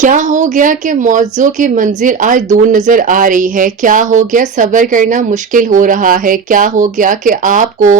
क्या हो गया कि मौज़ों की मंज़िल आज दूर नज़र आ रही है? क्या हो गया सब्र करना मुश्किल हो रहा है? क्या हो गया कि आपको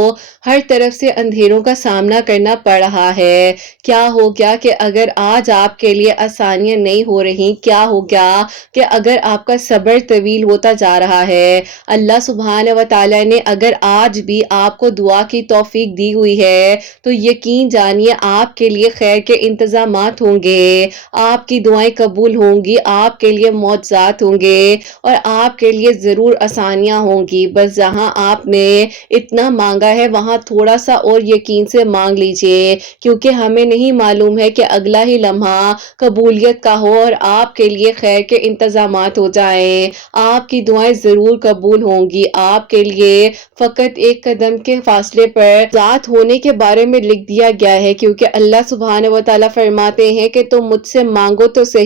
हर तरफ से अंधेरों का सामना करना पड़ रहा है? क्या हो गया कि अगर आज आपके लिए आसानियाँ नहीं हो रही? क्या हो गया कि अगर आपका सब्र तवील होता जा रहा है? अल्लाह सुब्हान व तआला ने अगर आज भी आपको दुआ की तौफ़ीक दी हुई है, तो यकीन जानिए आपके लिए खैर के इंतज़ामात होंगे। आपकी दुआएँ कबूल होंगी, आपके लिए मौज़ात होंगे और आपके लिए ज़रूर आसानियाँ होंगी। बस जहाँ आपने इतना माँगा है वहाँ थोड़ा-सा और यकीन से माँग लीजिए, क्योंकि हमें नहीं मालूम है कि अगला ही लम्हा कबूलियत का हो और आपके लिए खैर के इंतज़ामात हो जाएँ। आपकी दुआएँ ज़रूर कबूल होंगी, आपके लिए फ़क़त एक कदम के फ़ासले पर ज़ात होने के बारे में लिख दिया गया है, क्योंकि अल्लाह सुब्हान व तआला फरमाते हैं कि तुम मुझसे माँगो तो सही,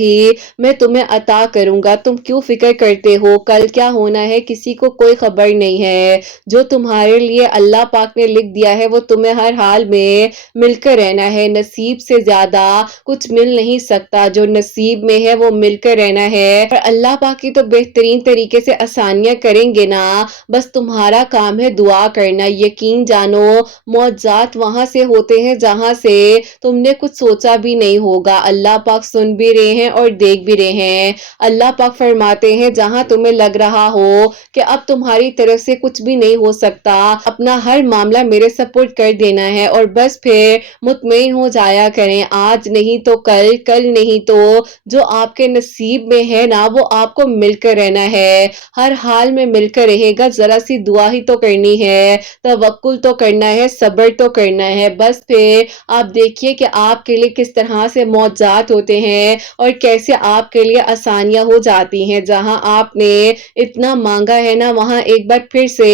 मैं तुम्हें अता करूँगा। तुम क्यों फ़िक्र करते हो? कल क्या होना है किसी को कोई खबर नहीं है। जो तुम्हारे लिए अल्लाह पाक ने लिख दिया है वो तुम्हें हर हाल में मिलकर रहना है। नसीब से ज़्यादा कुछ मिल नहीं सकता, जो नसीब में है वो मिलकर रहना है। और अल्लाह पाक की तो बेहतरीन तरीके से आसानियाँ करेंगे ना, बस तुम्हारा काम है दुआ करना। यकीन जानो मौज़ात वहाँ से होते हैं जहाँ से तुमने कुछ सोचा भी नहीं होगा। अल्लाह पाक सुन भी रहे हैं और देख भी रहे हैं। अल्लाह पाक फरमाते हैं जहाँ तुम्हें लग रहा हो कि अब तुम्हारी तरफ से कुछ भी नहीं हो सकता, अपना हर मामला मेरे सपुर्द कर देना है और बस फिर मुतमईन हो जाया करें। आज नहीं तो कल, कल नहीं तो जो आपके नसीब में है ना वो आपको मिलकर रहना है। हर हाल में मिलकर रहेगा। ज़रा सी दुआ ही तो करनी है, तवक्कुल तो करना है, सब्र तो करना है। बस फिर आप देखिए कि आपके लिए किस तरह से मौज़ात होते हैं और कैसे आपके लिए आसानियाँ हो जाती हैं। जहाँ आपने इतना माँगा है ना वहाँ एक बार फिर से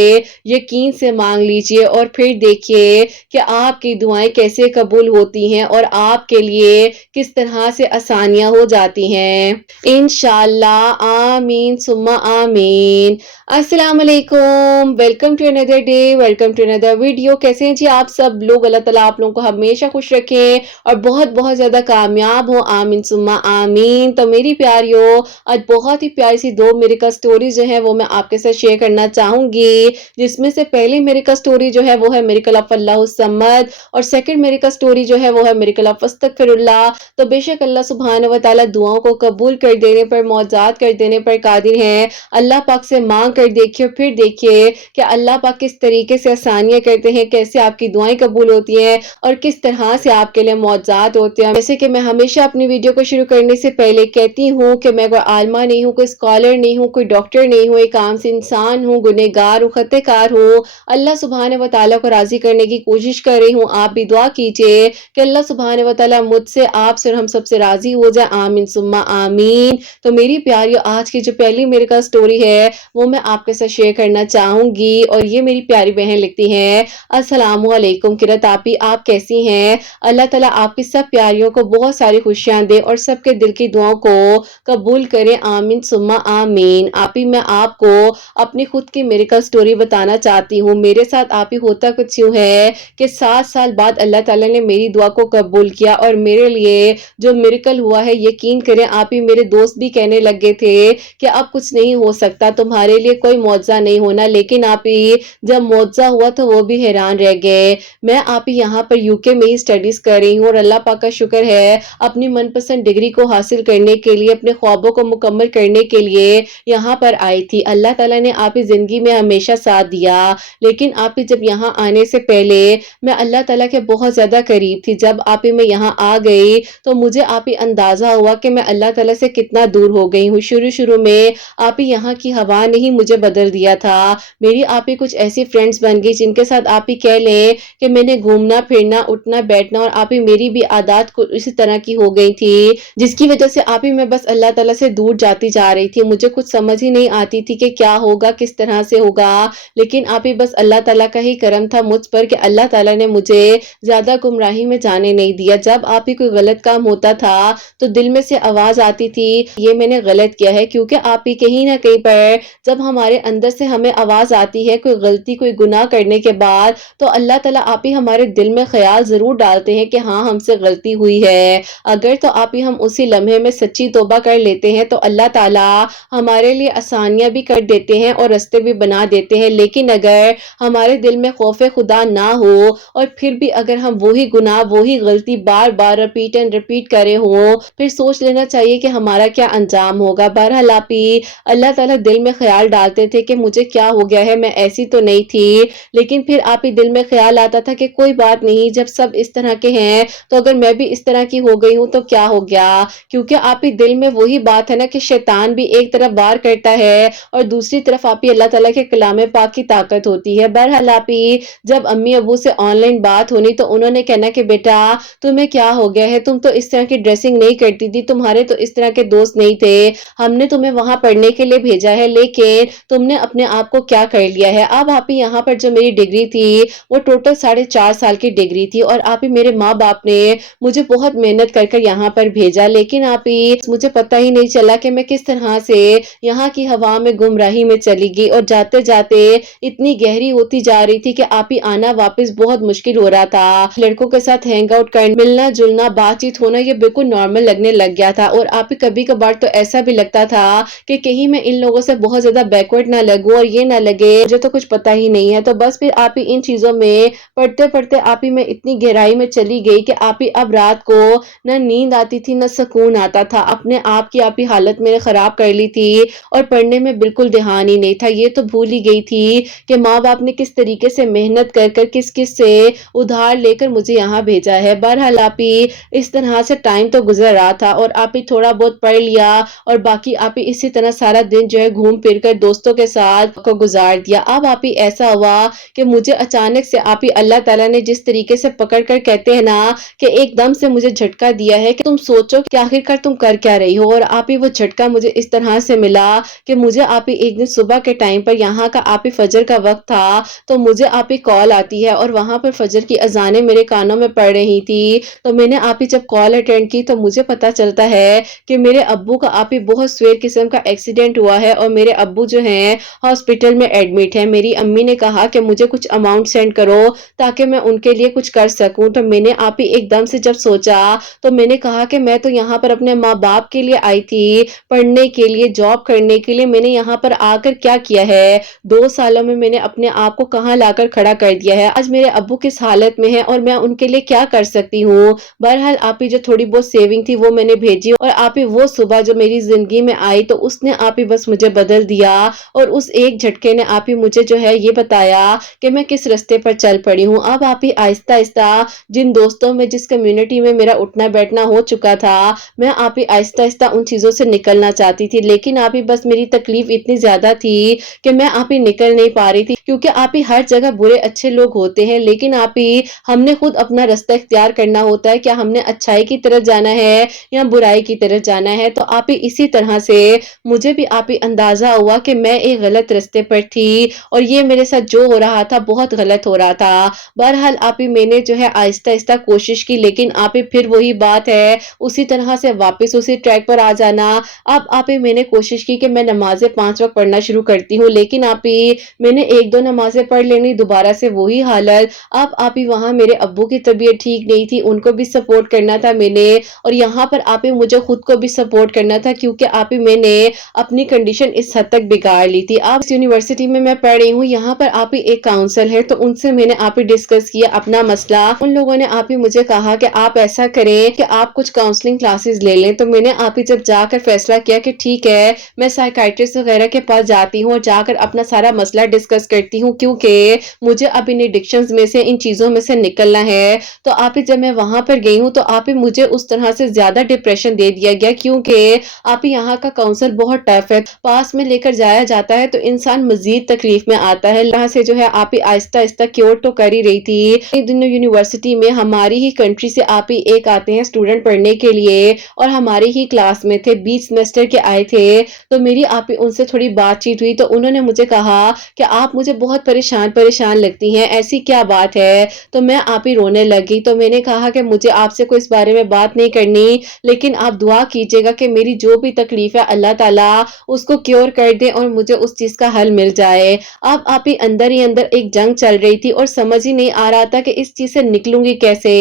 यकीन से माँग लीजिए और फिर देखिए कि आपकी दुआएँ कैसे कबूल होती हैं और आपके लिए किस तरह से आसानियाँ हो जाती हैं। इंशाअल्लाह आमीन सुम्मा आमीन। अस्सलाम वालेकुम, welcome to another day, welcome to another video. कैसे हैं जी आप सब लोग? अल्लाह ताला आप लोगों को हमेशा खुश रखें और बहुत-बहुत ज़्यादा कामयाब हो, आमीन सुम्मा आमीन। तो मेरी प्यारियों, आज बहुत ही प्यारी सी 2 मिरेकल स्टोरीज़ जो हैं वो मैं आपके साथ शेयर करना चाहूँगी, जिसमें से पहली मिरेकल स्टोरी जो है वो है मिरेकल ऑफ अल्लाहुस समद और सेकंड मिरेकल स्टोरी जो है वो है मिरेकल ऑफ अस्तगफिरुल्लाह। तो बेशक अल्लाह सुब्हान व तआला दुआओं को कबूल कर देने पर, मौज़ात कर देने पर कादिर हैं। अल्लाह पाक से माँग कर देखिए, फिर देखिए कि अल्लाह पाक किस तरीके से आसानियाँ करते हैं, कैसे आपकी दुआएँ कबूल होती हैं और किस तरह से आपके लिए मौज़ात होते हैं। जैसे कि मैं हमेशा अपनी वीडियो को शुरू करने से पहले कहती हूँ कि मैं कोई आलिमा नहीं हूँ, कोई स्कॉलर नहीं हूँ, कोई डॉक्टर नहीं हूँ, एक आम सी इंसान हूँ, गुनहगार हूँ, खतकार हूँ। अल्लाह सुब्हान व तआला को राज़ी करने की कोशिश कर रही हूँ। आप भी दुआ कीजिए कि अल्लाह सुब्हान व तआला मुझसे, आपसे और हम सबसे राज़ी हो जाए, आमीन सुम्मा आमीन। तो मेरी प्यारियों, आज की जो पहली मिरेकल स्टोरी है वो मैं आपके साथ शेयर करना चाहूँगी और ये मेरी प्यारी बहन लिखती हैं, अस्सलामु अलैकुम किरत आपी, आप कैसी हैं? अल्लाह ताला आपकी सब प्यारियों को बहुत सारी खुशियाँ दे और सबके दिल की दुआओं को कबूल करे, आमीन सुम्मा आमीन। आपी, मैं आपको अपनी खुद की मिरेकल स्टोरी बताना चाहती हूँ। मेरे साथ आपी होता कुछ यूँ है कि 7 साल बाद अल्लाह ताला ने मेरी दुआ को कबूल किया और मेरे लिए जो मिरेकल हुआ है, यकीन करें आपी, मेरे दोस्त भी कहने लग गए थे कि अब कुछ नहीं हो सकता, तुम्हारे लिए कोई मौज़ा नहीं होना। लेकिन आपी, जब मौज़ा हुआ तो वो भी हैरान रह गए। मैं आपी यहाँ पर यूके में ही स्टडीज़ कर रही हूँ और अल्लाह पाक का शुक्र है अपनी मनपसंद डिग्री को हासिल करने के लिए, अपने ख्वाबों को मुकम्मल करने के लिए यहाँ पर आई थी। अल्लाह ताला ने आपकी ज़िंदगी में हमेशा साथ दिया। लेकिन आपी, जब यहाँ आने से पहले मैं अल्लाह ताला के बहुत ज़्यादा करीब थी। जब आपी मैं यहाँ आ गई तो मुझे आपी अंदाज़ा हुआ कि मैं अल्लाह ताला से कितना दूर हो गई हूँ। शुरू-शुरू में आपी यहाँ की हवा ने ही मुझे बदल दिया था। मेरी आपी कुछ ऐसी फ्रेंड्स बन गई जिनके साथ आपी कह लें कि मैंने घूमना फिरना, उठना बैठना और आपी मेरी भी आदत कुछ इसी तरह की हो गई थी, जिसकी वजह से आपी मैं बस अल्लाह ताला से दूर जाती जा रही थी। मुझे कुछ समझ ही नहीं आती थी कि क्या होगा, किस तरह से होगा। लेकिन आपी बस अल्लाह ताला का ही करम था मुझ पर कि अल्लाह ताला ने मुझे ज़्यादा गुमराही में जाने नहीं दिया। जब आपी कोई गलत काम होता था तो दिल में से आवाज़ आती थी, ये मैंने गलत किया है, क्योंकि आपी कहीं न कहीं पर जब हमारे अंदर से हमें आवाज़ आती है कोई गलती, कोई गुनाह करने के बाद, तो अल्लाह ताला आप ही हमारे दिल में ख़्याल ज़रूर डालते हैं कि हाँ, हमसे गलती हुई है। अगर तो आप ही हम उसी लम्हे में सच्ची तौबा कर लेते हैं तो अल्लाह ताला हमारे लिए आसानियां भी कर देते हैं और रास्ते भी बना देते हैं। लेकिन अगर हमारे दिल में खौफ खुदा ना हो और फिर भी अगर हम वही गुनाह वही गलती बार बार रिपीट एंड रिपीट करे हो, फिर सोच लेना चाहिए कि हमारा क्या अंजाम होगा। बहरहाल आप ही अल्लाह ताला दिल में ख्याल डालते थे कि मुझे क्या हो गया है, मैं ऐसी तो नहीं थी। लेकिन फिर आप ही दिल में ख्याल आता था कि कोई बात नहीं, जब सब इस तरह के हैं तो अगर मैं भी इस तरह की हो गई हूं तो क्या हो गया। क्योंकि आप ही दिल में वही बात है ना कि शैतान भी एक तरफ वार करता है और दूसरी तरफ आप ही अल्लाह ताला के कलाम पाक की ताकत होती है। बहरहाल आप ही जब अम्मी अबू से ऑनलाइन बात होनी तो उन्होंने कहना कि बेटा तुम्हें क्या हो गया है, तुम तो इस तरह की ड्रेसिंग नहीं करती थी, तुम्हारे तो इस तरह के दोस्त नहीं थे, हमने तुम्हें वहां पढ़ने के लिए भेजा है लेकिन तुमने अपने आप को क्या कर लिया है। अब आप ही यहाँ पर जो मेरी डिग्री थी वो टोटल 4.5 साल की डिग्री थी और आप ही मेरे माँ बाप ने मुझे बहुत मेहनत कर कर यहाँ पर भेजा, लेकिन आप ही मुझे पता ही नहीं चला कि मैं किस तरह से यहाँ की हवा में गुमराही में चली गई और जाते जाते इतनी गहरी होती जा रही थी कि आप ही आना वापस बहुत मुश्किल हो रहा था। लड़कों के साथ हैंग आउट कर मिलना जुलना बातचीत होना ये बिल्कुल नॉर्मल लगने लग गया था और आप ही कभी कभार तो ऐसा भी लगता था कि कहीं मैं इन लोगों से बहुत ज्यादा बैकवर्ड ना लगूं और ये ना लगे मुझे तो कुछ पता ही नहीं है। तो बस फिर आप ही इन चीजों में पढ़ते पढ़ते आप ही मैं इतनी गहराई में चली गई कि आप ही अब रात को न नींद आती थी न सुकून आता था। अपने आप की आप ही हालत मैंने खराब कर ली थी और पढ़ने में बिल्कुल ध्यान ही नहीं था। ये तो भूल ही गई थी कि माँ बाप ने किस तरीके से मेहनत कर कर किस किस से उधार लेकर मुझे यहाँ भेजा है। बहरहाल आप ही इस तरह से टाइम तो गुजर रहा था और आप ही थोड़ा बहुत पढ़ लिया और बाकी आप ही इसी तरह सारा दिन जो है घूम फिर कर दोस्तों के साथ को गुजार दिया। अब आप ही ऐसा हुआ कि मुझे अचानक से आप ही अल्लाह ताला ने जिस तरीके से पकड़ कर कहते हैं ना कि एकदम से मुझे झटका दिया है कि तुम सोचो कि आखिरकार तुम कर क्या रही हो। और आप ही वो झटका मुझे इस तरह से मिला कि मुझे आप ही एक दिन सुबह के टाइम पर यहाँ का आप ही फजर का वक्त था तो मुझे आप ही कॉल आती है और वहां पर फजर की अजानें मेरे कानों में पड़ रही थी। तो मैंने आप ही जब कॉल अटेंड की तो मुझे पता चलता है कि मेरे अब्बू का आप ही बहुत सवेर किस्म का एक्सीडेंट हुआ है और मेरे अब्बू जो हैं हॉस्पिटल में एडमिट है। मेरी अम्मी ने कहा कि मुझे कुछ अमाउंट सेंड करो ताकि मैं उनके लिए कुछ कर सकूं। तो मैंने आप ही एकदम से जब सोचा तो मैंने कहा कि मैं तो यहाँ पर अपने माँ बाप के लिए आई थी, पढ़ने के लिए, जॉब करने के लिए। मैंने यहाँ पर आकर क्या किया है, 2 सालों में मैंने अपने आप को कहाँ लाकर खड़ा कर दिया है। आज मेरे अब्बू किस हालत में है और मैं उनके लिए क्या कर सकती हूँ। बहरहाल आप ही जो थोड़ी बहुत सेविंग थी वो मैंने भेजी और आप ही वो सुबह जो मेरी जिंदगी में आई तो उसने आप ही बस मुझे बदल दिया और उस एक झटके ने आप ही मुझे जो है ये बताया कि मैं किस रास्ते पर चल पड़ी हूँ। अब आप ही आहिस्ता आहिस्ता जिन दोस्तों में जिस कम्युनिटी में मेरा उठना बैठना हो चुका था मैं आप ही आहिस्ता आहिस्ता उन चीजों से निकलना चाहती थी, लेकिन आप ही बस मेरी तकलीफ इतनी ज्यादा थी कि मैं आप ही निकल नहीं पा रही थी। क्योंकि आप ही हर जगह बुरे अच्छे लोग होते हैं लेकिन आप ही हमने खुद अपना रास्ता इख्तियार करना होता है, क्या हमने अच्छाई की तरफ जाना है या बुराई की तरफ जाना है। तो आप ही इसी तरह से मुझे भी आप ही अंदाजा हुआ कि मैं एक गलत रास्ते पर थी और ये मेरे साथ जो हो रहा था बहुत गलत हो रहा था। बहरहाल आप ही मैंने जो है आहिस्ता आहिस्ता कोशिश की लेकिन आप ही फिर वही बात है उसी तरह से वापस उसी ट्रैक पर आ जाना। अब आप ही मैंने कोशिश की कि मैं नमाजें 5 वक्त पढ़ना शुरू करती हूँ लेकिन आप ही मैंने 1-2 नमाजें पढ़ लेनी दोबारा से वही हालत। अब आप ही वहां मेरे अब्बू की तबीयत ठीक नहीं थी, उनको भी सपोर्ट करना था मैंने और यहाँ पर आप ही मुझे खुद को भी सपोर्ट करना था क्योंकि आप ही मैंने अपनी कंडीशन इस हद तक बिगाड़ ली थी। अब इस यूनिवर्सिटी में मैं पढ़ रही हूँ, यहाँ पर आप ही एक काउंसिल है तो उनसे मैंने आप ही डिस्कस किया अपना मसला। उन लोगों ने आप ही मुझे कहा कि आप ऐसा करें कि आप कुछ काउंसलिंग क्लासेस ले लें। तो मैंने आप ही जब जाकर फैसला किया कि ठीक है मैं साइकाइट्रिस्ट वगैरह के पास जाती हूँ और जाकर अपना सारा मसला डिस्कस करती हूँ क्योंकि मुझे अब इन एडिक्शंस में से इन चीजों में से निकलना है। तो आप ही जब मैं वहां पर गई हूँ तो आप ही मुझे उस तरह से ज्यादा डिप्रेशन दे दिया गया क्योंकि आप ही यहाँ का काउंसिल बहुत टफ है, पास में लेकर जाया जाता है तो इंसान मजीद तकलीफ में आता है। यहाँ से जो है आप ही आहिस्ता आहिस्ता क्योर तो कर ही रही थी। इन दिनों यूनिवर्सिटी में हमारी ही कंट्री से आप ही एक आते हैं स्टूडेंट पढ़ने के लिए और हमारे ही क्लास में थे, 20 सेमेस्टर के आए थे। तो मेरी आप ही उनसे थोड़ी बातचीत हुई तो उन्होंने मुझे कहा कि आप मुझे बहुत परेशान परेशान लगती हैं, ऐसी क्या बात है। तो मैं आप ही रोने लगी। तो मैंने कहा कि मुझे आपसे कोई इस बारे में बात नहीं करनी लेकिन आप दुआ कीजिएगा कि मेरी जो भी तकलीफ है अल्लाह ताला उसको क्योर कर दे और मुझे उस चीज का हल मिल जाए। अब आप ही अंदर एक जंग चल रही थी और समझ ही नहीं आ रहा था कि इस चीज से निकलूंगी कैसे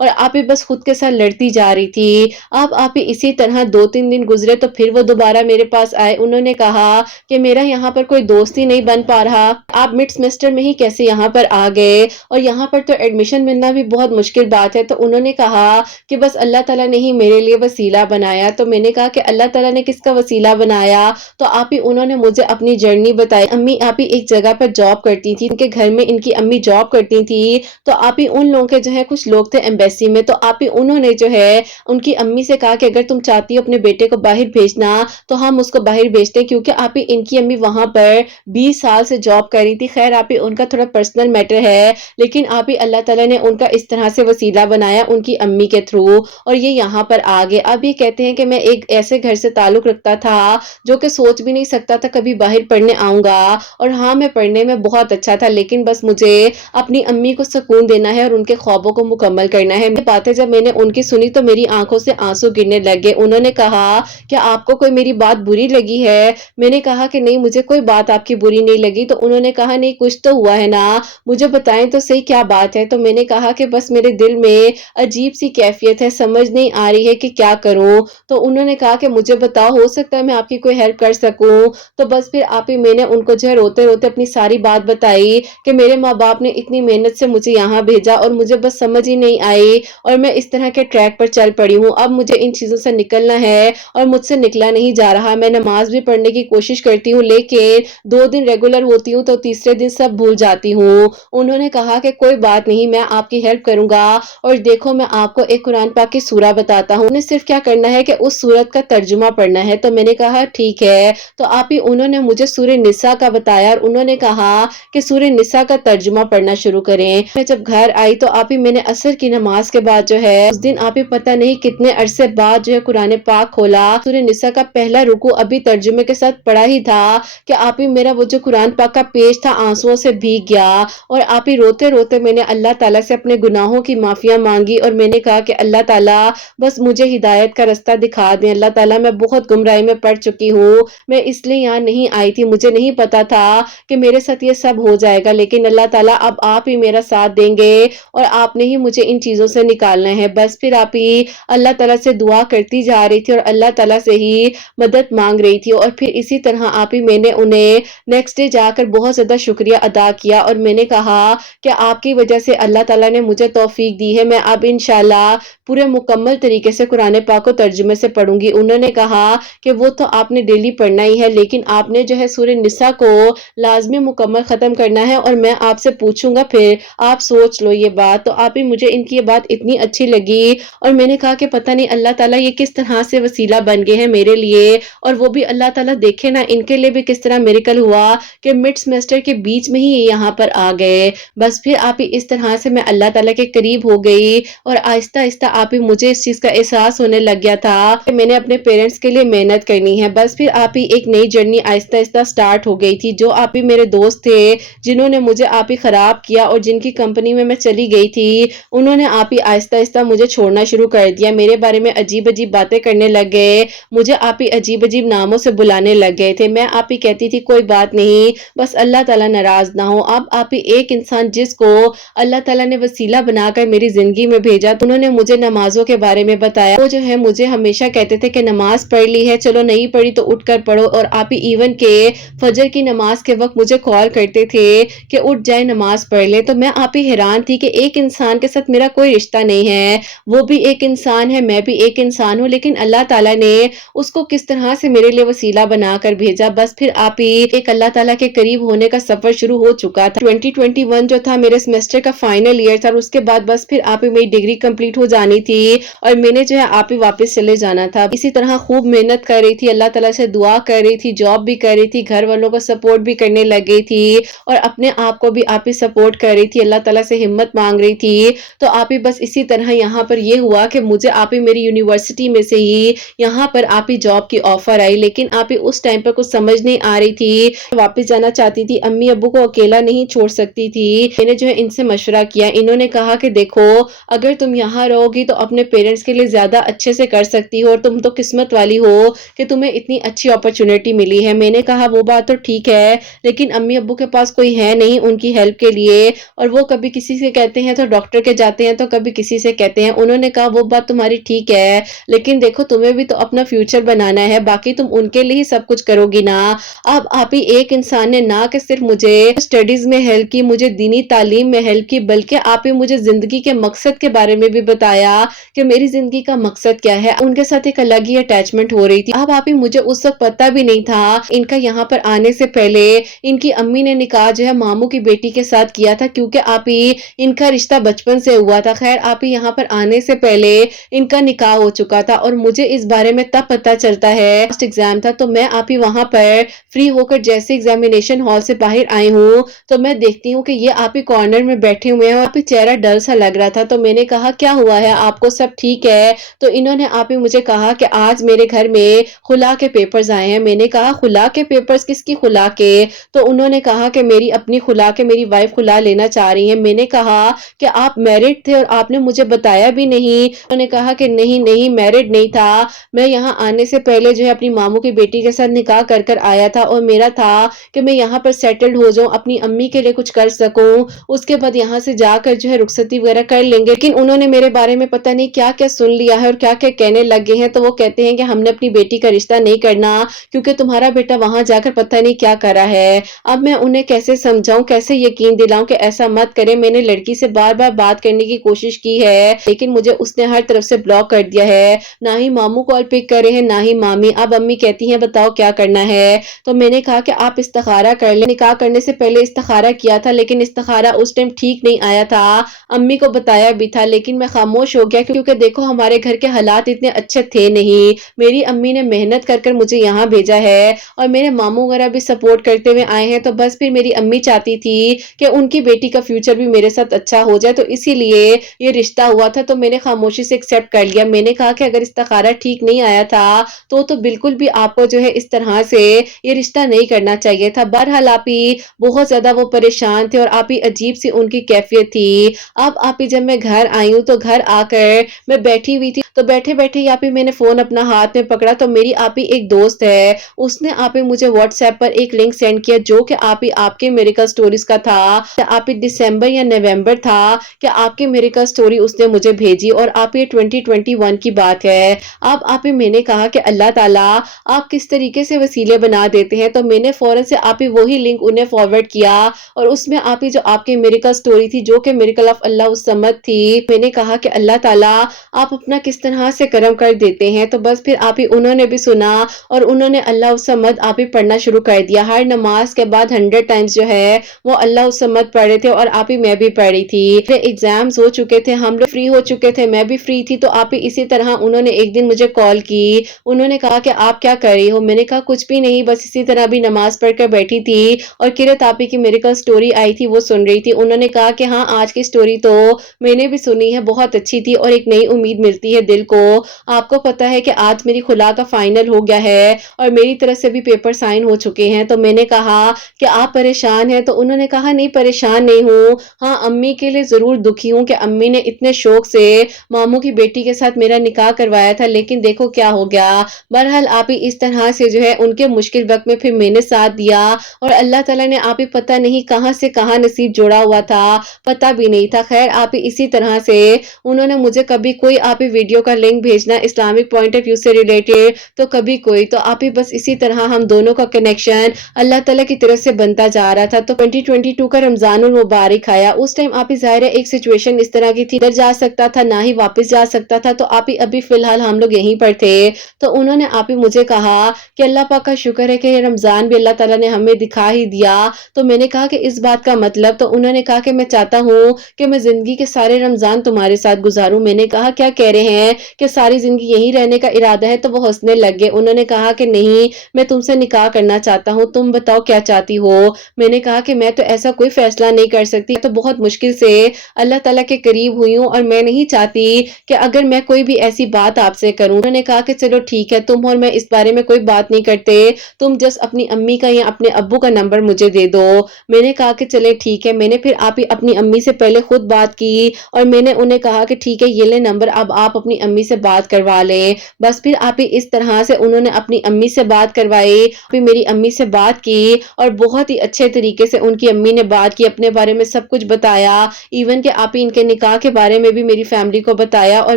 और आप ही बस खुद के साथ लड़ती जा रही थी। اب آپ ہی اسی طرح 2-3 دن گزرے تو پھر وہ دوبارہ میرے پاس آئے، انہوں نے کہا کہ میرا یہاں پر کوئی دوست ہی نہیں بن پا رہا، آپ مڈ سیمسٹر میں ہی کیسے یہاں پر آ گئے اور یہاں پر تو ایڈمیشن ملنا بھی بہت مشکل بات ہے۔ تو انہوں نے کہا کہ بس اللہ تعالیٰ نے ہی میرے لیے وسیلہ بنایا۔ تو میں نے کہا کہ اللہ تعالیٰ نے کس کا وسیلہ بنایا؟ تو آپ ہی انہوں نے مجھے اپنی جرنی بتائی۔ امی آپ ہی ایک جگہ پر جاب کرتی تھی، ان کے گھر میں ان کی امی جاب کرتی تھی، تو آپ ہی ان لوگوں کے جو ہے کچھ لوگ تھے ایمبیسی میں، تو آپ ہی انہوں نے جو ہے ان کی امی سے کہا کہ اگر تم چاہتی ہو اپنے بیٹے کو باہر بھیجنا تو ہم اس کو باہر بھیجتے ہیں، کیونکہ آپ ہی ان کی امی وہاں پر 20 سال سے جاب کر رہی تھی۔ خیر آپ ہی ان کا تھوڑا پرسنل میٹر ہے، لیکن آپ ہی اللہ تعالیٰ نے ان کا اس طرح سے وسیلہ بنایا ان کی امی کے تھرو، اور یہ یہاں پر آ گئے۔ اب یہ کہتے ہیں کہ میں ایک ایسے گھر سے تعلق رکھتا تھا جو کہ سوچ بھی نہیں سکتا تھا کبھی باہر پڑھنے آؤں گا، اور ہاں میں پڑھنے میں بہت اچھا تھا، لیکن بس مجھے اپنی امی کو سکون دینا ہے اور ان کے خوابوں کو مکمل کرنا ہے۔ باتیں جب میں نے ان کی سنی تو میری آنکھوں سے آنسو گرنے لگے۔ انہوں نے کہا کہ آپ کو کوئی میری بات بری لگی ہے؟ میں نے کہا کہ نہیں مجھے کوئی بات آپ کی بری نہیں لگی۔ تو انہوں نے کہا نہیں کچھ تو ہوا ہے نا، مجھے بتائیں تو صحیح کیا بات ہے۔ تو میں نے کہا کہ بس میرے دل میں عجیب سی کیفیت ہے، سمجھ نہیں آ رہی ہے کہ کیا کروں۔ تو انہوں نے کہا کہ مجھے بتاؤ، ہو سکتا ہے میں آپ کی کوئی ہیلپ کر سکوں۔ تو بس پھر آپ ہی میں نے ان کو جو ہے روتے روتے اپنی ساری بات بتائی کہ میرے ماں باپ نے اتنی محنت سے مجھے یہاں بھیجا اور مجھے بس سمجھ ہی نہیں آئی، اور میں اس طرح کے ٹریک پر چل پڑی ہوں۔ اب مجھے ان چیزوں سے نکلنا ہے اور مجھ سے نکلا نہیں جا رہا۔ میں نماز بھی پڑھنے کی کوشش کرتی ہوں، لیکن 2 دن ریگولر ہوتی ہوں تو تیسرے دن سب بھول جاتی ہوں۔ انہوں نے کہا کہ کوئی بات نہیں، میں آپ کی ہیلپ کروں گا، اور دیکھو میں آپ کو ایک قرآن پاک کی سورہ بتاتا ہوں، انہیں صرف کیا کرنا ہے کہ اس سورت کا ترجمہ پڑھنا ہے۔ تو میں نے کہا ٹھیک ہے۔ تو آپ ہی انہوں نے مجھے سورہ نساء کا بتایا اور انہوں نے کہا کہ سورہ نساء کا ترجمہ پڑھنا شروع کریں۔ میں جب گھر آئی تو آپ ہی میں نے عصر کی نماز کے بعد جو ہے اس دن آپ ہی پتہ نہیں کتنے عرصے بعد جو ہے قرآن پاک کھولا، سورہ نساء کا پہلا رکوع ابھی ترجمے کے ساتھ پڑھا ہی تھا کہ آپ ہی میرا وہ جو قرآن پاک کا پیج تھا آنسوؤں سے بھیگ گیا، اور آپ ہی روتے روتے میں نے اللہ تعالیٰ سے اپنے گناہوں کی معافیاں مانگی، اور میں نے کہا کہ اللہ تعالیٰ بس مجھے ہدایت کا رستہ دکھا دیں۔ اللہ تعالیٰ میں بہت گمراہی میں پڑ چکی ہوں، میں اس لیے یہاں نہیں آئی تھی، مجھے نہیں پتا تھا کہ میرے ساتھ یہ سب ہو جائے گا، لیکن اللہ تعالیٰ اب آپ ہی میرا ساتھ دیں گے اور آپ نے ہی مجھے ان چیزوں سے نکالنا ہے۔ بس پھر آپ ہی اللہ تعالیٰ سے دعا کرتی جا رہی تھی اور اللہ تعالیٰ سے ہی مدد مانگ رہی تھی، اور پھر اسی طرح آپ ہی میں نے انہیں نیکسٹ ڈے جا کر بہت زیادہ شکریہ ادا کیا، اور میں نے کہا کہ آپ کی وجہ سے اللہ تعالیٰ نے مجھے توفیق دی ہے، میں اب انشاءاللہ پورے مکمل طریقے سے قرآن پاک کو ترجمے سے پڑھوں گی۔ انہوں نے کہا کہ وہ تو آپ نے ڈیلی پڑھنا ہی ہے، لیکن آپ نے جو ہے سورہ نساء کو لازمی مکمل ختم کرنا ہے، اور میں آپ سے پوچھوں گا پھر آپ سوچ لو یہ بات۔ تو آپ ہی مجھے ان کی یہ بات اتنی اچھی لگی، اور میں نے کہا کہ پتہ نہیں اللہ تعالیٰ یہ کس طرح سے وسیلہ بن گئے ہیں میرے لیے، اور وہ بھی اللہ تعالیٰ دیکھے نا ان کے لیے بھی کس طرح میریکل ہوا کہ مڈ سیمسٹر کے بیچ میں ہی یہ یہاں پر آ گئے۔ بس پھر آپ ہی اس طرح سے میں اللہ تعالیٰ کے قریب ہو گئی، اور آہستہ آہستہ آپ ہی مجھے اس چیز کا احساس ہونے لگ گیا تھا کہ میں نے اپنے پیرنٹس کے لیے محنت کرنی ہے۔ بس پھر آپ ہی ایک نئی جرنی آہستہ آہستہ سٹارٹ ہو گئی تھی۔ جو آپ ہی میرے دوست تھے جنہوں نے مجھے آپ ہی خراب کیا اور جن کی کمپنی میں چلی گئی تھی، انہوں نے آپ ہی آہستہ آہستہ مجھے چھوڑنا شروع کر دیا، میرے بارے میں عجیب عجیب باتیں کرنے لگ گئے، مجھے آپ ہی عجیب عجیب ناموں سے بلانے لگ گئے تھے۔ میں آپ ہی کہتی تھی کوئی بات نہیں، بس اللہ تعالیٰ ناراض نہ ہو۔ اب آپ ہی ایک انسان جس کو اللہ تعالیٰ نے وسیلہ بنا کر میری زندگی میں بھیجا، تو انہوں نے مجھے نمازوں کے بارے میں بتایا۔ وہ جو ہے مجھے ہمیشہ کہتے تھے کہ نماز پڑھ لی ہے، چلو نہیں پڑھی تو اٹھ کر پڑھو، اور آپ ہی ایون کہ فجر کی نماز کے وقت مجھے کال کرتے تھے کہ اٹھ جائے نماز پڑھ لے۔ تو میں آپ ہی حیران تھی کہ ایک انسان کے ساتھ میرا کوئی رشتہ نہیں ہے، وہ بھی ایک انسان ہے، میں بھی ایک انسان ہوں، لیکن اللہ تعالیٰ نے اس کو کس طرح سے میرے لیے وسیلہ بنا کر بھیجا۔ بس پھر آپ ہی ایک اللہ تعالیٰ کے قریب ہونے کا سفر شروع ہو چکا تھا۔ 2021 جو تھا میرے سیمسٹر کا فائنل ایئر تھا، اور اس کے بعد بس پھر آپ ہی میری ڈگری کمپلیٹ ہو جانی تھی اور میں نے جو ہے آپ ہی واپس چلے جانا تھا۔ اسی طرح خوب محنت کر رہی تھی، اللہ تعالیٰ سے دعا کر رہی تھی، جاب بھی کر رہی تھی، گھر والوں کو سپورٹ بھی کرنے لگ گئی تھی، اور اپنے آپ کو بھی آپ ہی سپورٹ کر رہی تھی، اللہ تعالیٰ سے ہمت مانگ رہی تھی۔ تو آپ ہی بس اسی طرح یہاں پر یہ ہوا کہ مجھے آپ ہی میری یونیورسٹی میں سے ہی یہاں پر آپ ہی جاب کی آفر آئی، لیکن آپ ہی اس ٹائم پر کچھ سمجھ نہیں آ رہی تھی، واپس جانا چاہتی تھی، امی ابو کو اکیلا نہیں چھوڑ سکتی تھی۔ میں نے جو ہے ان سے مشورہ کیا، انہوں نے کہا کہ دیکھو اگر تم یہاں رہو گی تو اپنے پیرنٹس کے لیے زیادہ اچھے سے کر سکتی ہو، اور تم تو قسمت والی ہو کہ تمہیں اتنی اچھی اپرچونٹی ملی ہے۔ میں نے کہا وہ بات تو ٹھیک ہے، لیکن امی ابو کے پاس کوئی ہے نہیں ان کی ہیلپ کے لیے، اور وہ کبھی کسی سے کہتے ہیں تو ڈاکٹر کے جاتے ہیں تو کبھی کسی سے کہتے ہیں۔ انہوں نے کہا وہ بات تمہاری ٹھیک ٹھیک ہے لیکن دیکھو تمہیں بھی تو اپنا فیوچر بنانا ہے, باقی تم ان کے لیے ہی سب کچھ کرو گی نا. اب آپ ہی ایک انسان نے نہ کہ صرف مجھے اسٹڈیز میں ہیلپ کی, مجھے دینی تعلیم میں ہیلپ کی, بلکہ آپ ہی مجھے زندگی کے مقصد کے بارے میں بھی بتایا کہ میری زندگی کا مقصد کیا ہے. ان کے ساتھ ایک الگ ہی اٹیچمنٹ ہو رہی تھی. اب آپ ہی مجھے اس وقت پتا بھی نہیں تھا ان کا یہاں پر آنے سے پہلے ان کی امی نے نکاح جو ہے ماموں کی بیٹی کے ساتھ کیا تھا, کیونکہ آپ ہی ان کا رشتہ بچپن سے ہوا تھا. خیر آپ ہی یہاں پر آنے سے پہلے ان کا نکاح ہو چکا تھا اور مجھے اس بارے میں تب پتا چلتا ہے. لاسٹ ایگزام تھا تو میں آپ ہی وہاں پر فری ہو کر جیسے ایگزامینیشن ہال سے باہر آئی ہوں تو میں دیکھتی ہوں کہ یہ آپ ہی کارنر میں بیٹھے ہوئے ہیں. آپ ہی چہرہ ڈل سا لگ رہا تھا تو میں نے کہا کیا ہوا ہے آپ کو, سب ٹھیک ہے؟ تو انہوں نے آپ ہی مجھے کہا کہ آج میرے گھر میں خلا کے پیپرز آئے ہیں. میں نے کہا خلا کے پیپرز, کس کی خلا کے؟ تو انہوں نے کہا کہ میری اپنی خلا کے, میری وائف خلا لینا چاہ رہی ہیں. میں نے کہا کہ آپ میرڈ تھے اور آپ نے مجھے بتایا بھی نہیں. انہوں نے کہا کہ نہیں میرڈ نہیں تھا, میں یہاں آنے سے پہلے جو ہے اپنی ماموں کی بیٹی کے ساتھ نکاح کر آیا تھا اور میرا تھا کہ میں یہاں پر سیٹلڈ ہو جاؤں, اپنی امی کے لیے کچھ کر سکوں, اس کے بعد یہاں سے جا کر جو ہے رخصتی وغیرہ کر لیں گے. لیکن انہوں نے میرے بارے میں پتہ نہیں کیا کیا سن لیا ہے اور کیا کیا کہنے لگے ہیں. تو وہ کہتے ہیں کہ ہم نے اپنی بیٹی کا رشتہ نہیں کرنا کیونکہ تمہارا بیٹا وہاں جا کر پتہ نہیں کیا کرا ہے. اب میں انہیں کیسے سمجھاؤں, کیسے یقین دلاؤں کہ ایسا مت کرے. میں نے لڑکی سے بار بار بات کرنے کی کوشش کی ہے لیکن مجھے اس نے ہر طرف سے بلاک کر دیا ہے. نہ ہی ماموں کال پک کر رہے ہیں نہ ہی مامی. اب امی کہتی ہیں بتاؤ کیا کرنا ہے. تو میں نے کہا کہ آپ استخارہ کر لیں. نکاح کرنے سے پہلے استخارہ کیا تھا لیکن استخارہ اس ٹائم ٹھیک نہیں آیا تھا, امی کو بتایا بھی تھا لیکن میں خاموش ہو گیا کیونکہ دیکھو ہمارے گھر کے حالات اتنے اچھے تھے نہیں. میری امی نے محنت کر مجھے یہاں بھیجا ہے اور میرے ماموں وغیرہ بھی سپورٹ کرتے ہوئے آئے ہیں. تو بس پھر میری امی چاہتی تھی کہ ان کی بیٹی کا فیوچر بھی میرے ساتھ اچھا ہو جائے, تو اسی لیے یہ رشتہ ہوا تھا. تو میں نے خاموشی سے ایکسپٹ کر لیا. میں نے کہا کہ اگر استخارہ ٹھیک نہیں آیا تھا تو بالکل بھی آپ کو جو ہے اس طرح سے یہ رشتہ نہیں کرنا چاہیے تھا. بہرحال آپ ہی بہت زیادہ وہ پریشان تھے اور آپ ہی عجیب سی ان کی کیفیت تھی. اب آپ ہی جب میں گھر آئی ہوں تو گھر آ کر میں بیٹھی ہوئی تھی تو بیٹھے بیٹھے آپ ہی میں نے فون اپنا ہاتھ میں پکڑا تو میری آپ ہی ایک دوست ہے, اس نے آپ ہی مجھے واٹس ایپ پر ایک لنک سینڈ کیا جو کہ آپ ہی آپ کے میریکل سٹوریز کا تھا. آپ ہی دسمبر یا نومبر تھا کہ آپ کی میریکل سٹوری اس نے مجھے بھیجی اور آپ یہ 2021 کی بات ہے. اب آپ ہی میں نے کہا کہ اللہ تعالیٰ آپ کس طریقے سے وسیلے بنا دیتے ہیں. تو میں نے فوراً سے آپ ہی وہی لنک انہیں فارورڈ کیا اور اس میں آپ ہی جو آپ کی میریکل سٹوری تھی جو کہ میریکل آف اللہ الصمد تھی. میں نے کہا کہ اللہ تعالیٰ آپ اپنا کس طرح سے کرم کر دیتے ہیں. تو بس پھر آپ ہی انہوں نے بھی سنا اور انہوں نے اللہ الصمد آپ ہی پڑھنا شروع کر دیا. ہر نماز کے بعد 100 ٹائمز جو ہے وہ اللہ الصمد پڑھ رہے تھے اور آپ ہی میں بھی پڑھ رہی تھی. ایگزامز ہو چکے تھے, ہم لوگ فری ہو چکے تھے, میں بھی فری تھی. تو آپ ہی اسی طرح انہوں نے ایک دن مجھے کال کی, انہوں نے کہا کہ آپ کیا کر رہی ہو. میں نے کہا کچھ بھی نہیں, بس اسی طرح بھی نماز پڑھ کر بیٹھی تھی اور کرت آپ ہی کی میریکل سٹوری آئی تھی وہ سن رہی تھی. انہوں نے کہا کہ ہاں آج کی سٹوری تو میں نے بھی سنی ہے, بہت اچھی تھی اور ایک نئی امید ملتی ہے دل کو. آپ کو پتا ہے کہ آج میری خلا کا فائنل ہو گیا ہے اور میری طرف سے بھی پیپر سائن ہو چکے ہیں. تو میں نے کہا کہ آپ پریشان ہیں. تو انہوں نے کہا نہیں پریشان نہیں ہوں, ہاں امی کے لیے ضرور دکھی ہوں کہ امی نے اتنے شوق سے ماموں کی بیٹی کے ساتھ میرا نکاح کروایا تھا لیکن دیکھو کیا ہو گیا. بہرحال آپ ہی اس طرح سے جو ہے ان کے مشکل وقت میں پھر میں نے ساتھ دیا اور اللہ تعالیٰ نے آپ ہی پتہ نہیں کہاں سے کہاں نصیب جوڑا ہوا تھا, پتہ بھی نہیں تھا. خیر آپ ہی اسی طرح سے انہوں نے مجھے کبھی کوئی آپ ہی ویڈیو کا لنک بھیجنا اسلامک پوائنٹ آف ویو سے ریلیٹڈ تو کبھی کوئی, تو آپ ہی بس اسی طرح ہم دونوں کا کنیکشن اللہ تعالیٰ کی طرف سے بنتا جا رہا تھا. تو 2022 کا رمضان المبارک آیا. اس ٹائم آپ ہی ظاہر ہے ایک سچویشن اس طرح کی تھی, ادھر جا سکتا تھا نہ ہی واپس جا سکتا تھا. تو آپ ہی ابھی فی الحال ہم لوگ یہیں پر تھے. تو انہوں نے آپ ہی مجھے کہا کہ اللہ پاک کا شکر ہے کہ یہ رمضان بھی اللہ تعالیٰ نے ہمیں دکھا ہی دیا. تو میں نے کہا کہ اس بات کا مطلب, تو انہوں نے کہا کہ میں چاہتا ہوں کہ میں زندگی کے سارے رمضان تمہارے ساتھ گزاروں. میں نے کہا کیا کہہ رہے ہیں کہ ساری زندگی یہیں رہنے کا ارادہ ہے. تو وہ ہنسنے لگے. انہوں نے کہا کہ نہیں میں تم سے نکاح کرنا چاہتا ہوں, تم بتاؤ کیا چاہتی ہو. میں نے کہا کہ میں تو ایسا کوئی فیصلہ نہیں کر سکتی, تو بہت مشکل سے اللہ تعالیٰ کے قریب ہوئی ہوں اور میں نہیں چاہتی کہ اگر میں کوئی بھی ایسی بات آپ سے کروں. انہوں نے کہا کہ چلو ٹھیک ہے, تم اور میں اس بارے میں کوئی بات نہیں کرتے, تم جس اپنی امی کا یا اپنے ابو کا نمبر مجھے دے دو. میں نے کہا کہ چلے ٹھیک ہے. میں نے پھر آپ ہی اپنی امی سے پہلے خود بات کی اور میں نے انہیں کہا کہ ٹھیک ہے یہ لے نمبر, اب آپ اپنی امی سے بات کروا لیں. بس پھر آپ ہی اس طرح سے انہوں نے اپنی امی سے بات کروائی, پھر میری امی سے بات کی اور بہت ہی اچھے طریقے سے ان کی امی نے بات کی, اپنے بارے میں سب کچھ بتایا, ایون کہ آپ ہی ان کے نکاح کے بارے میں بھی میری فیملی کو بتایا اور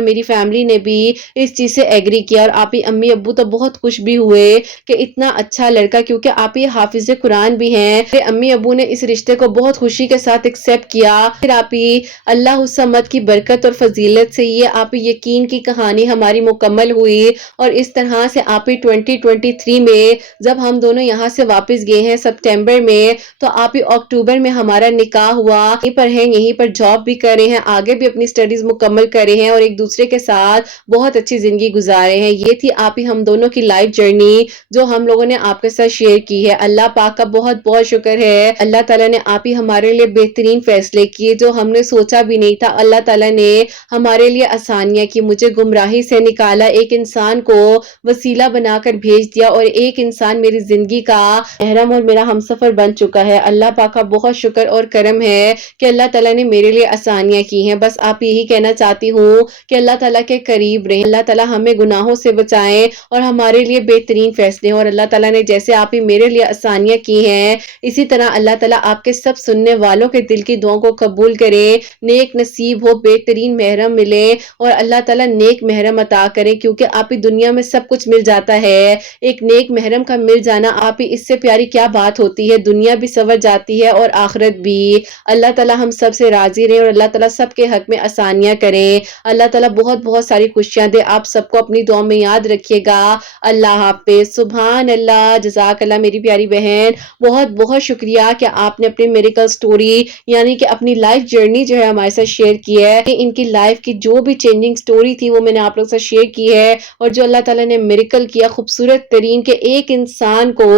میری فیملی फैमिली ने भी इस चीज़ से एग्री किया और आप ही अम्मी अब्बू तो बहुत खुश भी हुए कि इतना अच्छा लड़का, क्योंकि आप ही हाफिज़ कुरान भी हैं। मेरे अम्मी अब्बू ने इस रिश्ते को बहुत खुशी के साथ एक्सेप्ट किया। फिर आप ही अल्लाह उस समद की बरकत और फजीलत से ये आप ही यकीन की कहानी हमारी मुकम्मल हुई और इस तरह से आप ही 2023 में जब हम दोनों यहाँ से वापस गए हैं सितंबर में, तो आप ही अक्टूबर में हमारा निकाह हुआ। यहीं पर हैं, यहीं पर जॉब भी कर रहे हैं, आगे भी अपनी स्टडीज मुकम्मल कर रहे हैं और एक दूसरे के साथ बहुत अच्छी जिंदगी गुजारे हैं। ये थी आप ही हम दोनों की लाइफ जर्नी जो हम लोगों ने आपके साथ शेयर की है। अल्लाह पाक का बहुत बहुत शुक्र है, अल्लाह ताला ने आप ही हमारे लिए बेहतरीन फैसले किए जो हमने सोचा भी नहीं था। अल्लाह ताला ने हमारे लिए आसानियां की, मुझे गुमराही से निकाला, एक इंसान को वसीला बनाकर भेज दिया और एक इंसान मेरी जिंदगी का महरम और मेरा हमसफर बन चुका है। अल्लाह पाक का बहुत शुक्र और करम है कि अल्लाह ताला ने मेरे लिए आसानियां की हैं। बस आप यही कहना चाहती हूँ कि अल्लाह ताला के करीब रहें, अल्लाह ताला हमें गुनाहों से बचाएं और हमारे लिए बेहतरीन फैसले और अल्लाह ताला ने जैसे आप ही मेरे लिए आसानियां की हैं, इसी तरह अल्लाह ताला आपके सब सुनने वालों के दिल की दुआओं को कबूल करे, नेक नसीब हो, बेहतरीन महरम मिले और अल्लाह ताला नेक महरम अता करे, क्योंकि आप ही दुनिया में सब कुछ मिल जाता है, एक नेक महरम का मिल जाना आप ही इससे प्यारी क्या बात होती है। दुनिया भी सवर जाती है और आखिरत भी। अल्लाह ताला हम सब से राजी रहे और अल्लाह ताला सबके हक में आसानियां करे। अल्लाह ताला बहुत बहुत सारी खुशियां दे। आप सबको अपनी दुआ में याद रखिएगा। अल्लाह हाफिज। सुभान अल्लाह, जज़ाक अल्लाह मेरी प्यारी बहन। बहुत बहुत शुक्रिया कि आपने अपनी मेरिकल स्टोरी यानी कि अपनी लाइफ जर्नी जो है हमारे साथ शेयर की है। इनकी लाइफ की जो भी चेंजिंग स्टोरी थी वो मैंने आप लोग से शेयर की है और जो अल्लाह ताला ने मिरेकल किया खूबसूरत तरीन के एक इंसान को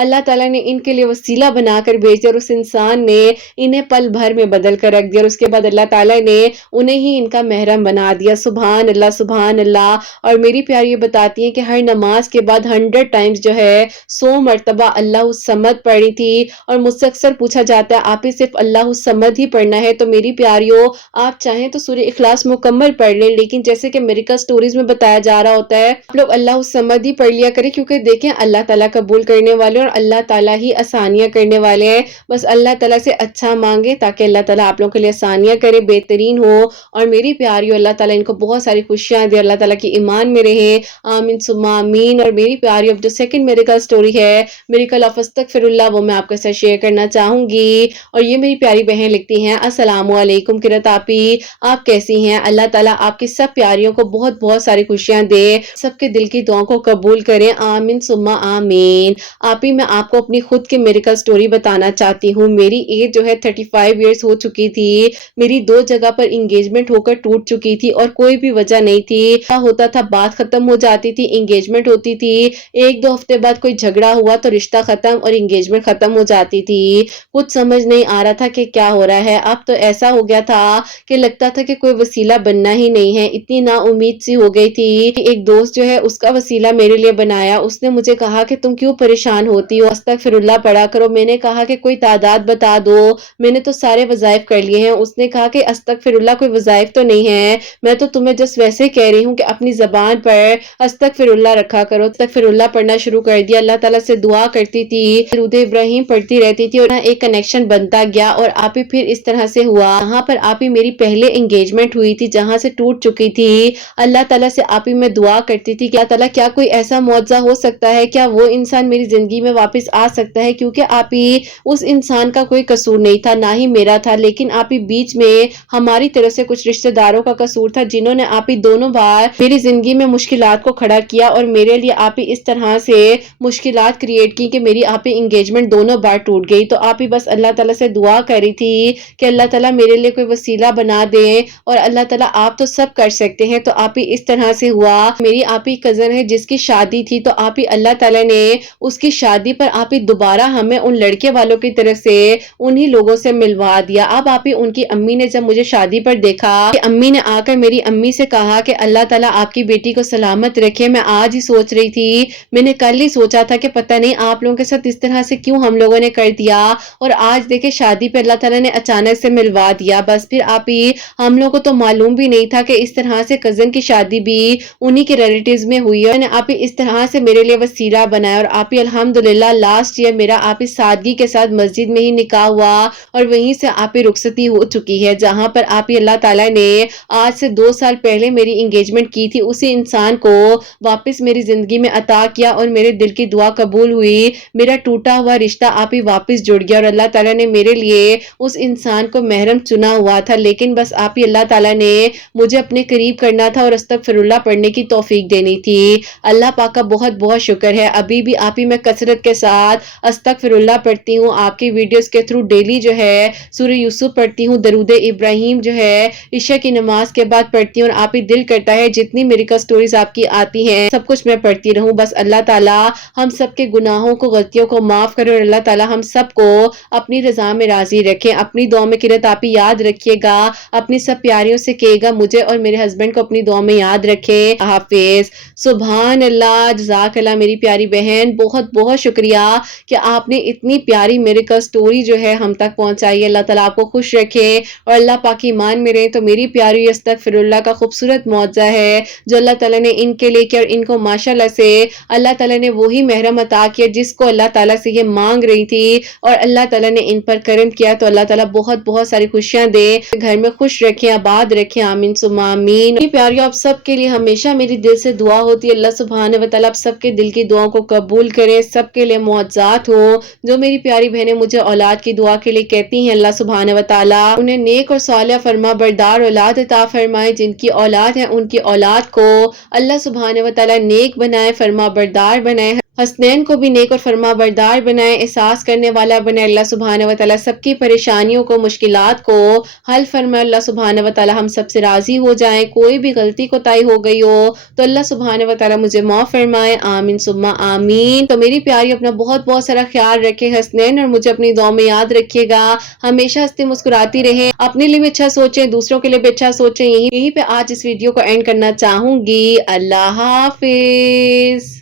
अल्लाह ताला ने इनके लिए वसीला बनाकर भेज दिया और उस इंसान ने इन्हें पल भर में बदल कर रख दिया और उसके बाद अल्लाह ताला ने उन्हें ही इनका महरम बना दिया। सुभान अल्लाह, सुभान अल्लाह। और मेरी प्यारी ये बताती हैं कि हर नमाज के बाद 100 टाइम्स जो है 100 मरतबा अल्लाह उस समद पढ़ी थी और मुझसे अक्सर पूछा जाता है आप ही सिर्फ अल्लाह उस समद ही पढ़ना है। तो मेरी प्यारियों, आप चाहें तो सूरह इखलास मुकम्मल पढ़ लें, लेकिन जैसे कि मेरिकल स्टोरीज में बताया जा रहा होता है आप लोग अल्लाह उस समद ही पढ़ लिया करें, क्योंकि देखें अल्लाह ताला कबूल करने वाले और अल्लाह ताला ही आसानियां करने वाले हैं। बस अल्लाह ताला से अच्छा मांगे ताकि अल्लाह ताला आप लोगों के लिए आसानियां करे, बेहतरीन हो। और मेरी प्यारियों, अल्लाह ताला इनको बहुत सारी खुशियां दे, अल्लाह ताला की ईमान में रहे, आमीन सुम्मा आमीन। और मेरी प्यारियों, जो सेकंड मेरिकल स्टोरी है, मेरिकल ऑफ अस्तगफिरुल्लाह, वो मैं आपके साथ शेयर करना चाहूंगी। और ये मेरी प्यारी बहन लिखती हैं, अस्सलामु अलैकुम किरत आपी, आप कैसी हैं? अल्लाह ताला आपकी सब प्यारियों को बहुत बहुत सारी खुशियां दे, सबके दिल की दुआओं को कबूल करें, आमीन सुम्मा आमीन। आप ही मैं आपको अपनी खुद की मेरिकल स्टोरी बताना चाहती हूँ। मेरी एज जो है 35 इयर्स हो चुकी थी। मेरी 2 जगह पर इंगेजमेंट होकर टूट चुकी थी और कोई भी वजह नहीं थी। क्या होता था, बात खत्म हो जाती थी, इंगेजमेंट होती थी, 1-2 हफ्ते बाद कोई झगड़ा हुआ तो रिश्ता खत्म और इंगेजमेंट खत्म हो जाती थी। कुछ समझ नहीं आ रहा था कि क्या हो रहा है। अब तो ऐसा हो गया था कि लगता था कि कोई वसीला बनना ही नहीं है। इतनी नाउम्मीद सी हो गई थी कि एक दोस्त जो है उसका वसीला मेरे लिए बनाया। उसने मुझे कहा कि तुम क्यों परेशान होती हो, अस्तगफिरुल्लाह पढ़ा करो। मैंने कहा कि कोई तादाद बता दो, मैंने तो सारे वज़ाइफ कर लिए हैं। उसने कहा कि अस्तगफिरुल्लाह कोई वज़ाइफ तो नहीं है, मैं तो तुम्हें जस्ट वैसे कह रही हूँ कि अपनी ज़बान पर अस्तगफिरुल्लाह रखा करो। अस्तगफिरुल्लाह पढ़ना शुरू कर दिया, अल्लाह ताला से दुआ करती थी, दुरूद इब्राहिम पढ़ती रहती थी और एक कनेक्शन बनता गया। और आप ही फिर इस तरह से हुआ, यहाँ पर आप ही मेरी पहले एंगेजमेंट हुई थी जहाँ से टूट चुकी थी। अल्लाह ताला से आप ही मैं दुआ करती थी कि अल्लाह ताला क्या कोई ऐसा मौजज़ा हो सकता है, क्या वो इंसान मेरी जिंदगी में वापस आ सकता है, क्योंकि आप ही उस इंसान का कोई कसूर नहीं था, ना ही मेरा था, लेकिन आप ही बीच में हमारी तरफ से कुछ रिश्तेदारों का कसूर था जिन्होंने आप ही दोनों बार मेरी जिंदगी में मुश्किलात को खड़ा किया और मेरे लिए आप ही इस तरह से मुश्किलात क्रिएट की कि मेरी आप ही इंगेजमेंट दोनों बार टूट गई। तो आप ही बस अल्लाह ताला से दुआ करी थी कि अल्लाह ताला मेरे लिए कोई वसीला बना दे और अल्लाह ताला आप तो सब कर सकते हैं। तो आप ही इस तरह से हुआ, मेरी आप ही कजन है जिसकी शादी थी, तो आप ही अल्लाह ताला ने उसकी शादी पर आप ही दोबारा हमें उन लड़के वालों की तरफ से उन्हीं लोगों से मिलवा दिया। अब आप ही उनकी अम्मी ने जब मुझे शादी पर देखा, अम्मी ने आकर मेरी अम्मी से कहा कि अल्लाह ताला आपकी बेटी को सलामत रखे। मैं आज ही सोच रही थी, मैंने कल ही सोचा था कि पता नहीं आप लोगों के साथ इस तरह से क्यों हम लोगों ने कर दिया, और आज देखे शादी पे अल्लाह ताला ने अचानक से मिलवा दिया। बस फिर आप ही हम लोगों को तो मालूम भी नहीं था कि इस तरह से कजन की शादी भी उन्हीं के रिलेटिव्स में हुई है। आप ही इस तरह से मेरे लिए वसीला बनाया और आप ही अल्हम्दुलिल्लाह लास्ट ईयर मेरा आप ही सादगी के साथ मस्जिद में ही निकाह हुआ और वहीं से आप ही रुखसती हो चुकी है, जहां पर आप ही अल्लाह ताला ने आज से 2 साल पहले मेरी एंगेजमेंट की थी उसी इंसान को वापस मेरी ज़िंदगी में अता किया और मेरे दिल की दुआ कबूल हुई। मेरा टूटा हुआ रिश्ता आप ही वापस जुड़ गया और अल्लाह ताला ने मेरे लिए उस इंसान को महरम चुना हुआ था, लेकिन बस आप ही अल्लाह ताला ने मुझे अपने करीब करना था और अस्तगफिरुल्लाह पढ़ने की तौफीक देनी थी। अल्लाह पाक का बहुत-बहुत शुक्र है। अभी भी आप ही मैं कसरत के साथ अस्तगफिरुल्लाह पढ़ती हूँ। आपकी वीडियोस के थ्रू डेली जो है सूरह यूसुफ पढ़ती हूँ, दरूद इब्राहिम जो है इशा की नमाज के बाद पढ़ती हूँ और आप ही दिल करता है जितनी मिरेकल स्टोरीज आपकी आती हैं सब कुछ मैं पढ़ती रहूँ। बस अल्लाह ताला हम सबके गुनाहों को, गलतियों को माफ करे और अल्लाह ताला हम सबको अपनी रज़ा में राज़ी रखें। अपनी दुआ में किरत आप ही याद रखिएगा, अपनी सब प्यारियों से कहिएगा मुझे और मेरे हस्बैंड को अपनी दुआ में याद रखें। हाफिज़। सुभान अल्लाह, जज़ाकल्लाह मेरी प्यारी बहन, बहुत-बहुत शुक्रिया कि आपने इतनी प्यारी मिरेकल स्टोरी जो है हम तक पहुँचाई है। अल्लाह ताला आपको खुश रखे और अल्लाह पाक ईमान में रहे। तो मेरी प्यारी अस्तगफिरुल्लाह का खूबसूरत मौज़ा है जो अल्लाह ताला ने इनके लिए किया और इनको माशाल्लाह से अल्लाह ताला ने वही महरम अता किया जिसको अल्लाह ताला से ये मांग रही थी और अल्लाह ताला ने इन पर करम किया। तो अल्लाह ताला बहुत-बहुत सारी खुशियां दे, घर में खुश रखें, आबाद रखें। आमीन सुम्मा आमीन। मेरी प्यारियों, आप सबके लिए हमेशा मेरी दिल से दुआ होती है। अल्लाह सुब्हान व तआला आप सबके दिल की दुआओं को कबूल करे, सबके लिए मुआवजात हो। जो मेरी प्यारी बहनें मुझे औलाद की दुआ के लिए कहती हैं, अल्लाह सुब्हान व तआला उन्हें नेक और सालिह फरमा बरदार औलाद अता फरमाए। जिनकी औलाद है उनकी औलाद को अल्लाह सुब्हान व तआला नेक बनाए, फरमा बरदार बनाए, हसनैन को भी नेक और फरमा बरदार बनाए, एहसास करने वाला बनाए। अल्लाह सुब्हान व तआला सबकी परेशानियों को, मुश्किलात को हल फरमाए। अल्लाह सुब्हान व तआला हम सबसे राजी हो जाए। कोई भी गलती कोताही हो गई हो तो अल्लाह सुब्हान व तआला मुझे माफ फरमाए। आमीन सुम्मा आमीन। तो मेरी प्यारी अपना बहुत-बहुत सारा ख्याल रखें हसनैन और मुझे अपनी दुआ में याद रखिएगा। हमेशा हंसते मुस्कुराती रहें, अपने लिए भी अच्छा सोचें, दूसरों के लिए भी अच्छा सोचें। यहीं पे आज इस वीडियो को एंड करना चाहूंगी। अल्लाह हाफिज।